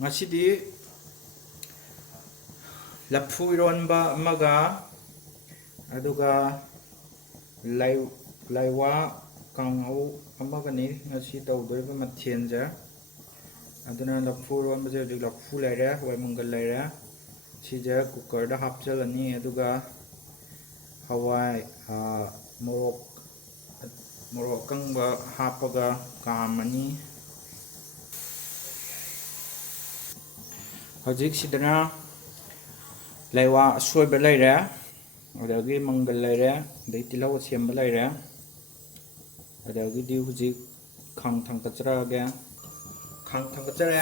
ꯉꯁꯤꯗꯤ ꯂꯐꯨ ꯏꯔꯣꯟꯕ ꯑꯃꯒ ꯑꯗꯨꯒ ꯂꯥꯏꯋꯥ ꯀꯥꯡꯍꯧ ꯑꯃꯒꯅꯤ ꯉꯁꯤ ꯇꯧꯗꯣꯔꯤꯕ ꯃꯊꯦꯜꯁꯦ. ꯑꯗꯨꯅ ꯂꯐꯨ ꯏꯔꯣꯟꯕꯁꯦ ꯍꯧꯖꯤꯛ ꯂꯐꯨ ꯂꯩꯔꯦ, ꯍꯋꯥꯏ ꯃꯪꯒꯜ ꯂꯩꯔꯦ. ꯁꯤꯁꯦ ꯀꯨꯀꯔꯗ ꯍꯥꯞꯆꯜꯂꯅꯤ. ꯑꯗꯨꯒ ꯍꯋꯥꯏ ꯃꯣꯔꯣꯛ ꯑꯀꯪꯕ ꯍꯥꯞꯄꯒ ꯀꯥꯝꯃꯅꯤ. ꯍꯧꯖꯤꯛ ꯁꯤꯗꯅ ꯂꯥꯏꯋꯥ ꯑꯁꯣꯏꯕ ꯂꯩꯔꯦ, ꯑꯗꯒꯤ ꯃꯪꯒꯜ ꯂꯩꯔꯦ, ꯑꯗꯩ ꯇꯤꯜꯍꯧ ꯑꯁꯦꯝꯕ ꯂꯩꯔꯦ. ꯑꯗꯒꯤꯗꯤ ꯍꯧꯖꯤꯛ ꯈꯥꯡ ꯊꯥꯡꯒꯠꯆꯔꯛꯑꯒꯦ. ꯈꯥꯡ ꯊꯥꯡꯒꯠꯆꯔꯦ.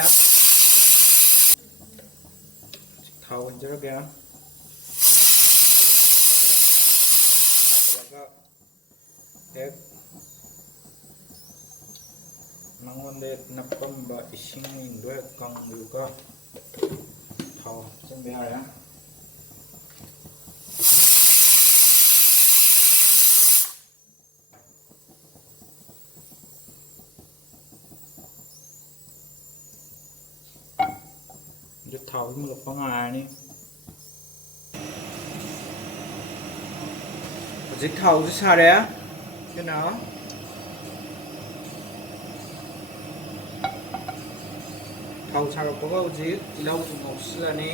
ꯊꯥꯎ ꯍꯩꯖꯔꯒꯦ. ꯍꯦꯛ ꯃꯉꯣꯟꯗ ꯅꯞꯄꯝꯕ ꯏꯁꯤꯡꯗꯣ ꯍꯦꯛ ꯀꯪꯕꯒ ꯊꯥꯎ ꯍꯥꯞꯆꯤꯟꯕ ꯌꯥꯔꯦ. ꯊꯥꯎꯁꯤ ꯃꯨꯜꯂꯛꯄ ꯉꯥꯏꯔꯅꯤ. ꯍꯧꯖꯤꯛ ꯊꯥꯎꯁꯤ ꯁꯥꯔꯦ. ꯑꯗꯨꯅ ꯊꯥꯎ ꯁꯥꯔꯛꯄꯒ ꯍꯧꯖꯤꯛ ꯇꯤꯜꯍꯧꯁꯤ ꯉꯧꯁꯤꯜꯂꯅꯤ.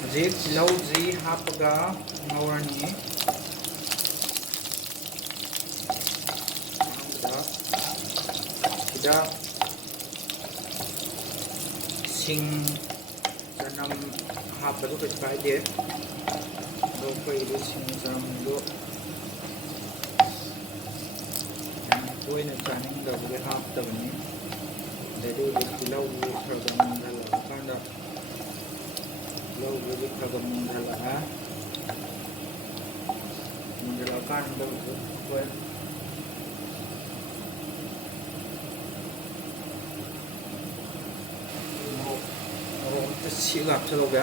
ꯍꯧꯖꯤꯛ ꯇꯤꯜꯍꯧꯁꯤ ꯍꯥꯞꯄꯒ ꯉꯧꯔꯅꯤ. ꯁꯤꯗ ꯁꯤꯡ ꯆꯅꯝ ꯍꯥꯞꯄꯁꯨ ꯀꯩꯁꯨ ꯀꯥꯏꯗꯦ. ꯑꯗꯣ ꯑꯩꯈꯣꯏꯒꯤꯗꯤ ꯁꯤꯡ ꯆꯅꯝꯗꯣ ꯌꯥꯝ ꯇꯣꯏꯅ ꯆꯥꯅꯤꯡꯗꯕꯒꯤ ꯍꯥꯞꯇꯕꯅꯤ. ꯑꯗꯩꯗꯤ ꯍꯧꯖꯤꯛ ꯇꯤꯜꯍꯧꯁꯤ ꯈꯔ ꯃꯨꯟꯍꯜꯂꯛꯑꯀꯥꯟꯗ ꯇꯤꯜꯍꯧꯁꯤ ꯈꯔ ꯃꯨꯟꯍꯜꯂꯛꯑꯦ. ꯃꯨꯟꯍꯜꯂꯛꯑꯀꯥꯟꯗ ꯍꯧꯖꯤꯛ ꯑꯩꯈꯣꯏ ꯃꯣꯔꯣꯛ ꯁꯤꯒ ꯍꯥꯞꯆꯜꯂꯧꯒꯦ.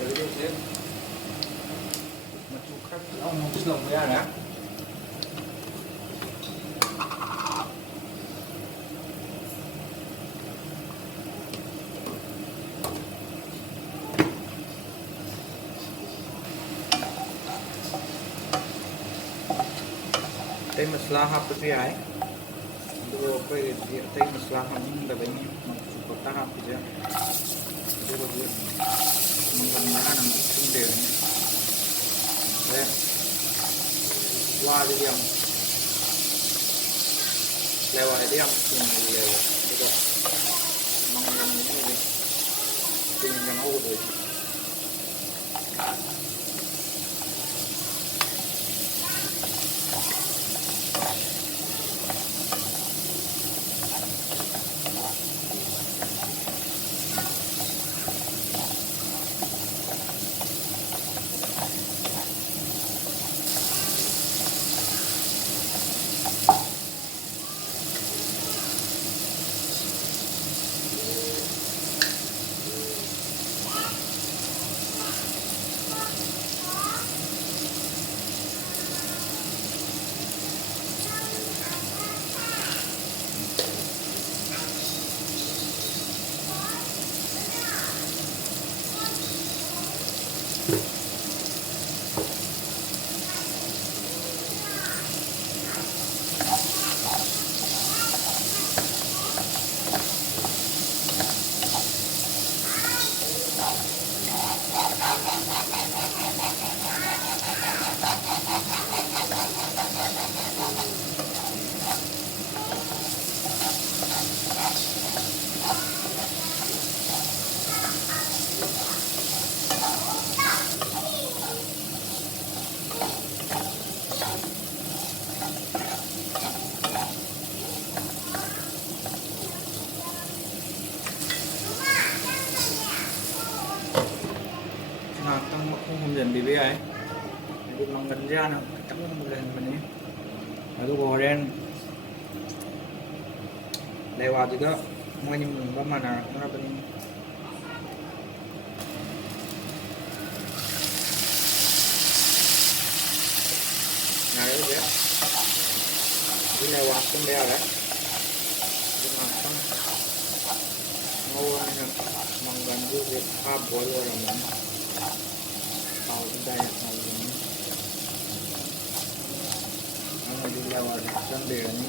ꯑꯗꯒꯤꯗꯤ ꯍꯧꯖꯤꯛ ꯃꯆꯨ ꯈꯔ ꯌꯥꯎꯅ ꯉꯧꯁꯤꯜꯍꯧꯕ ꯌꯥꯔꯦ. ꯑꯇꯩ ꯃꯁꯂꯥ ꯍꯥꯞꯄꯁꯨ ꯌꯥꯏ, ꯑꯗꯨꯕꯨ ꯑꯩꯈꯣꯏꯒꯤꯗꯤ ꯑꯇꯩ ꯃꯁꯂꯥ ꯍꯥꯞꯅꯤꯡꯗꯕꯩꯅꯤ ꯃꯆꯨ ꯈꯛꯇ ꯍꯥꯞꯄꯤꯁꯦ. ꯑꯗꯨꯒ ꯍꯧꯖꯤꯛ ꯃꯪꯒꯟ ꯍꯥꯟꯅ ꯉꯧꯁꯤꯟꯕꯤꯔꯅꯤ. ꯋꯥꯁꯤꯗꯤ ꯌꯥꯝ ꯂꯥꯏꯋꯥꯏꯗꯤ ꯌꯥꯝ ꯊꯨꯅ ꯃꯨꯜꯂꯦꯕ. ꯑꯗꯨꯒ ꯃꯪꯒꯟꯁꯤꯅ ꯍꯧꯖꯤꯛ ꯀꯨꯏꯅ ꯆꯪꯍꯧꯒꯗꯣꯏꯅꯤ. ꯍꯨꯝꯖꯤꯟꯕꯤꯕ ꯌꯥꯏ ꯍꯥꯏꯗꯤ ꯃꯪꯒꯟꯁꯦ ꯍꯥꯟꯅ ꯈꯤꯇꯪ ꯃꯨꯜꯍꯟꯕꯅꯤ ꯑꯗꯨꯒ ꯍꯣꯔꯦꯟ ꯂꯩꯋꯥꯗꯨꯒ ꯃꯣꯏꯅꯤ ꯃꯨꯟꯕ ꯃꯥꯟꯅꯔꯛꯅꯕꯅꯤ ꯌꯥꯔꯦ ꯍꯧꯖꯤꯛ ꯂꯩꯋꯥ ꯍꯥꯞꯆꯤꯟꯕ ꯌꯥꯔꯦ ꯑꯗꯨ ꯉꯥꯛꯇꯪ ꯉꯧꯔꯕꯅꯤꯅ ꯃꯪꯒꯟꯁꯨ ꯍꯧꯖꯤꯛ ꯍꯥꯞ ꯕꯣꯏꯜ ꯑꯣꯏꯔꯝꯃꯅꯤ ꯊꯥꯎꯁꯨ ꯗꯥꯏꯔꯦꯛ ꯉꯧꯕꯅꯤ ꯑꯗꯨꯅ ꯍꯧꯖꯤꯛ ꯂꯩꯋꯥꯁꯦ ꯍꯥꯞꯆꯤꯟꯕꯤꯔꯅꯤ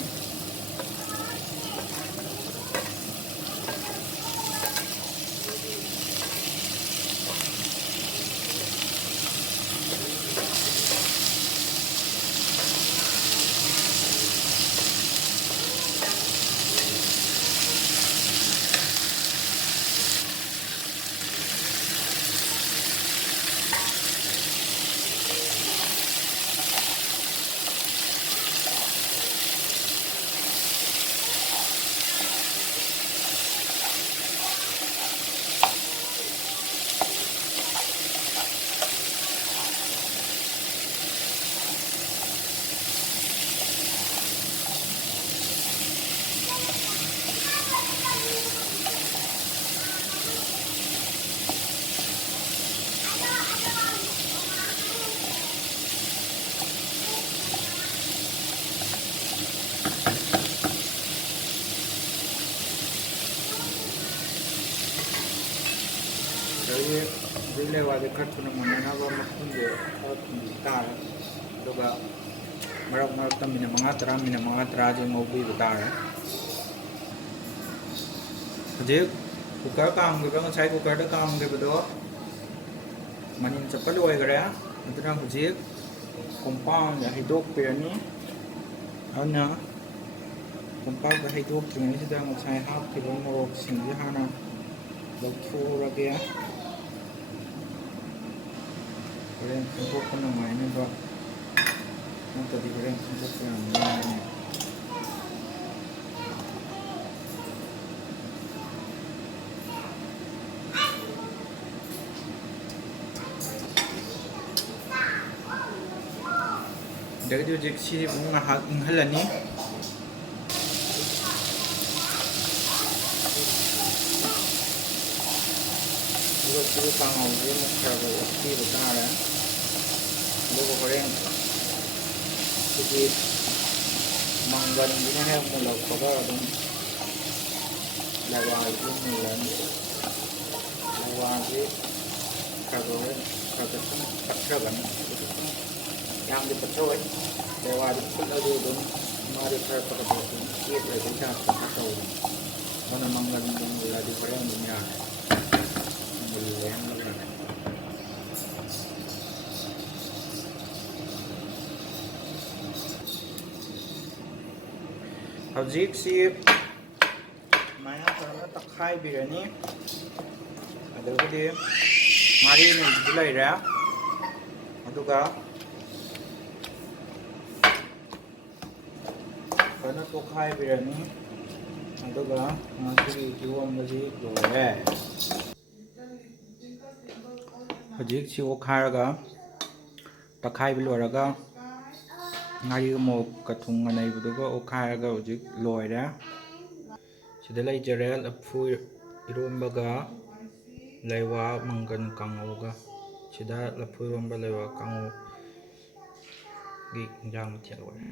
ꯑꯗꯒꯤ ꯍꯧꯖꯤꯛ ꯂꯩꯋꯥꯁꯦ ꯈꯔ ꯊꯨꯅ ꯃꯨꯟꯅꯅꯕ ꯃꯈꯨꯝꯁꯦ ꯈꯔ ꯊꯨꯝꯕꯤꯕ ꯇꯥꯔꯦ ꯑꯗꯨꯒ ꯃꯔꯛ ꯃꯔꯛꯇ ꯃꯤꯅꯤꯠ 5-10 ꯉꯧꯕꯤꯕ ꯇꯥꯔꯦ ꯍꯧꯖꯤꯛ ꯀꯨꯀꯔ ꯀꯥꯝꯈꯤꯕ ꯉꯁꯥꯏ ꯀꯨꯀꯔꯗ ꯀꯥꯝꯈꯤꯕꯗꯣ ꯃꯅꯤꯟ ꯆꯠꯄ ꯂꯣꯏꯈꯔꯦ ꯑꯗꯨꯅ ꯍꯧꯖꯤꯛ ꯀꯣꯝꯄꯥꯛꯗ ꯍꯩꯗꯣꯛꯄꯤꯔꯅꯤ ꯑꯗꯨꯅ ꯀꯣꯝꯄꯥꯛꯇ ꯍꯩꯗꯣꯛꯇ꯭ꯔꯤꯉꯩꯁꯤꯗ ꯉꯁꯥꯏ ꯍꯥꯞꯈꯤꯕ ꯃꯣꯔꯣꯛꯁꯤꯡꯁꯦ ꯍꯥꯟꯅ ꯂꯧꯊꯣꯛꯎꯔꯒꯦ ꯍꯣꯔꯦꯟ ꯈꯟꯗꯣꯛꯄ ꯅꯨꯡꯉꯥꯏꯅꯕ ꯅꯠꯇ꯭ꯔꯗꯤ ꯍꯣꯔꯦꯟ ꯈꯟꯗꯣꯛꯄ ꯌꯥꯝ ꯋꯥꯏꯅꯦ ꯑꯗꯒꯤꯗꯤ ꯍꯧꯖꯤꯛ ꯁꯤ ꯑꯃꯨꯛ ꯉꯥꯏꯍꯥꯛ ꯏꯪꯍꯜꯂꯅꯤ ꯑꯗꯨꯒ ꯁꯤꯒꯤ ꯀꯥꯡꯍꯧꯁꯦ ꯑꯃꯨꯛ ꯈꯔ ꯈꯔ ꯑꯣꯠꯄꯤꯕ ꯇꯥꯔꯦ ꯑꯗꯨꯒ ꯍꯣꯔꯦꯟ ꯁꯤꯒꯤ ꯃꯪꯒꯟꯁꯤꯅ ꯍꯦꯛ ꯃꯨꯜꯂꯛꯄꯒ ꯑꯗꯨꯝ ꯂꯩꯋꯥꯁꯤ ꯃꯨꯜꯂꯅꯤ ꯂꯩꯋꯥꯁꯤ ꯈꯔ ꯍꯣꯔꯦꯟ ꯈꯔ ꯁꯨꯝ ꯄꯠꯊꯒꯅꯤ ꯑꯗꯨꯒ ꯁꯨꯝ ꯌꯥꯝꯗꯤ ꯄꯠꯊꯔꯣꯏ ꯂꯩꯋꯥꯁꯤ ꯐꯨꯠꯂꯁꯨ ꯑꯗꯨꯝ ꯃꯥꯗꯤ ꯈꯔ ꯑꯗꯨꯝ ꯆꯦꯠꯂꯕꯩ ꯇꯥꯏꯞꯇ ꯈꯔ ꯇꯧꯕꯅꯤ ꯑꯗꯨꯅ ꯃꯪꯒꯟꯗꯨ ꯃꯨꯜꯂꯗꯤ ꯍꯣꯔꯦꯟ ꯑꯗꯨꯝ ꯌꯥꯔꯦ ꯃꯨꯜꯂꯦ ꯍꯥꯏꯅ ꯍꯧꯖꯤꯛꯁꯤ ꯁꯨꯃꯥꯏꯅ ꯐꯖꯅ ꯇꯛꯈꯥꯏꯕꯤꯔꯅꯤ ꯑꯗꯒꯤꯗꯤ ꯉꯥꯔꯤ ꯅꯨꯡꯁꯨ ꯂꯩꯔꯦ ꯑꯗꯨꯒ ꯐꯖꯅ ꯇꯣꯠꯈꯥꯏꯕꯤꯔꯅꯤ ꯑꯗꯨꯒ ꯉꯁꯤꯒꯤ ꯏꯔꯣꯟꯕꯁꯤ ꯂꯣꯏꯔꯦ ꯍꯧꯖꯤꯛ ꯁꯤ ꯑꯣꯠꯈꯥꯏꯔꯒ ꯇꯛꯈꯥꯏꯕ ꯂꯣꯏꯔꯒ ꯉꯥꯔꯤꯒ ꯃꯣꯔꯣꯛꯀ ꯊꯨꯝꯒ ꯅꯩꯕꯗꯨꯒ ꯑꯣꯠꯈꯥꯏꯔꯒ ꯍꯧꯖꯤꯛ ꯂꯣꯏꯔꯦ ꯁꯤꯗ ꯂꯩꯖꯔꯦ ꯂꯐꯨ ꯏꯔꯣꯟꯕꯒ ꯂꯩꯋꯥ ꯃꯪꯒꯟ ꯀꯥꯡꯉꯧꯒ ꯁꯤꯗ ꯂꯐꯨ ꯏꯔꯣꯟꯕ ꯂꯩꯋꯥ ꯀꯥꯡꯉꯧꯒꯤ ꯏꯟꯖꯥꯡ ꯃꯊꯦꯜ ꯑꯣꯏꯔꯦ